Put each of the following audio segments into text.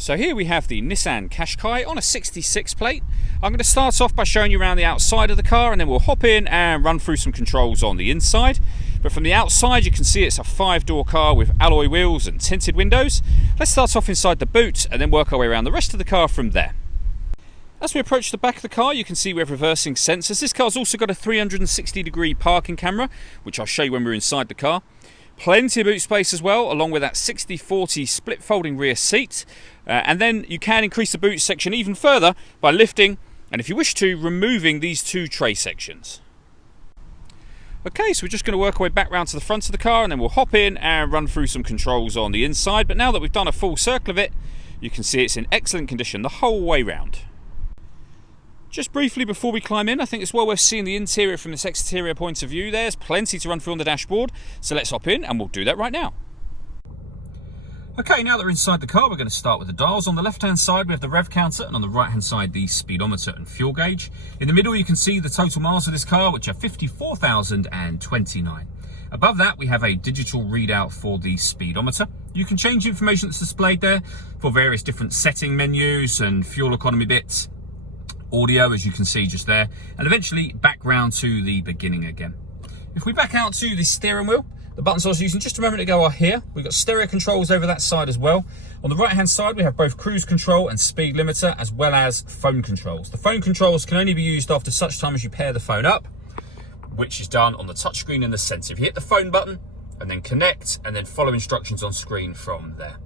So here we have the Nissan Qashqai on a 66 plate. I'm going to start off by showing you around the outside of the car, and then we'll hop in and run through some controls on the inside. But from the outside you can see it's a 5-door car with alloy wheels and tinted windows. Let's start off inside the boot and then work our way around the rest of the car from there. As we approach the back of the car, you can see we have reversing sensors. This car's also got a 360-degree parking camera, which I'll show you when we're inside the car. Plenty of boot space as well, along with that 60-40 split folding rear seat. And then you can increase the boot section even further by lifting, and if you wish to, removing these two tray sections. Okay, so we're just going to work our way back round to the front of the car, and then we'll hop in and run through some controls on the inside. But now that we've done a full circle of it, you can see it's in excellent condition the whole way round. Just briefly before we climb in, I think it's well worth seeing the interior from this exterior point of view. There's plenty to run through on the dashboard, so let's hop in and we'll do that right now. Okay, now that we're inside the car, we're going to start with the dials. On the left-hand side, we have the rev counter, and on the right-hand side, the speedometer and fuel gauge. In the middle, you can see the total miles of this car, which are 54,029. Above that, we have a digital readout for the speedometer. You can change the information that's displayed there for various different setting menus and fuel economy bits. Audio, as you can see just there, and eventually back round to the beginning again. If we back out to the steering wheel, the buttons I was using just a moment ago are here. We've got stereo controls over that side as well. On the right hand side, we have both cruise control and speed limiter, as well as phone controls. The phone controls can only be used after such time as you pair the phone up, which is done on the touchscreen in the centre. If you hit the phone button and then connect, and then follow instructions on screen from there.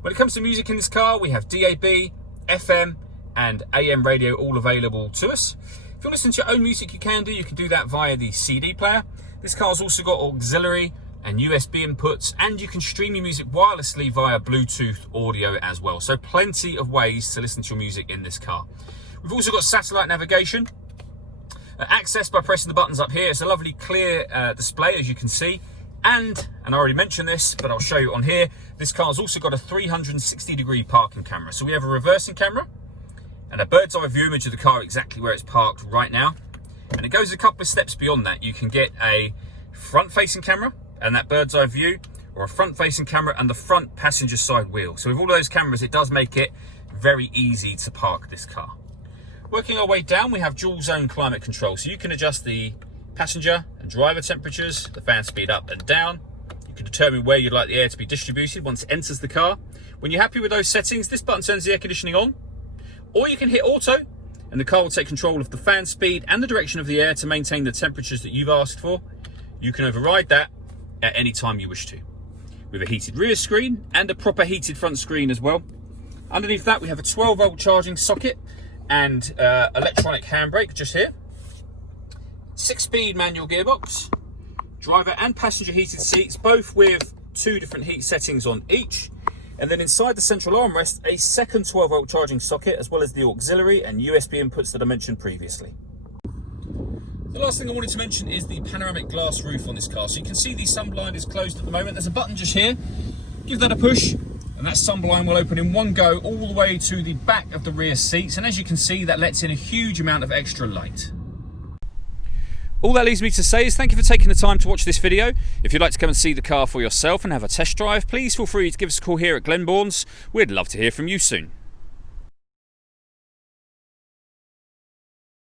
When it comes to music in this car, we have DAB, FM, and AM radio all available to us. If you listen to your own music, you can do that via the CD player. This car's also got auxiliary and USB inputs, and you can stream your music wirelessly via Bluetooth audio as well. So plenty of ways to listen to your music in this car. We've also got satellite navigation, access by pressing the buttons up here. It's a lovely clear display, as you can see. And I already mentioned this, but I'll show you on here, this car's also got a 360-degree parking camera. So we have a reversing camera and a bird's eye view image of the car exactly where it's parked right now. And it goes a couple of steps beyond that. You can get a front-facing camera and that bird's eye view, or a front-facing camera and the front passenger side wheel. So with all of those cameras, it does make it very easy to park this car. Working our way down, we have dual zone climate control. So you can adjust the passenger and driver temperatures, the fan speed up and down. You can determine where you'd like the air to be distributed once it enters the car. When you're happy with those settings, this button turns the air conditioning on. Or you can hit auto, and the car will take control of the fan speed and the direction of the air to maintain the temperatures that you've asked for. You can override that at any time you wish to. With a heated rear screen and a proper heated front screen as well. Underneath that, we have a 12-volt charging socket and electronic handbrake just here. 6-speed manual gearbox, driver and passenger heated seats, both with 2 different heat settings on each. And then inside the central armrest, a second 12-volt charging socket, as well as the auxiliary and USB inputs that I mentioned previously. The last thing I wanted to mention is the panoramic glass roof on this car. So you can see the sunblind is closed at the moment. There's a button just here. Give that a push, and that sunblind will open in one go all the way to the back of the rear seats. And as you can see, that lets in a huge amount of extra light. All that leaves me to say is thank you for taking the time to watch this video. If you'd like to come and see the car for yourself and have a test drive, please feel free to give us a call here at Glenbourne's. We'd love to hear from you soon.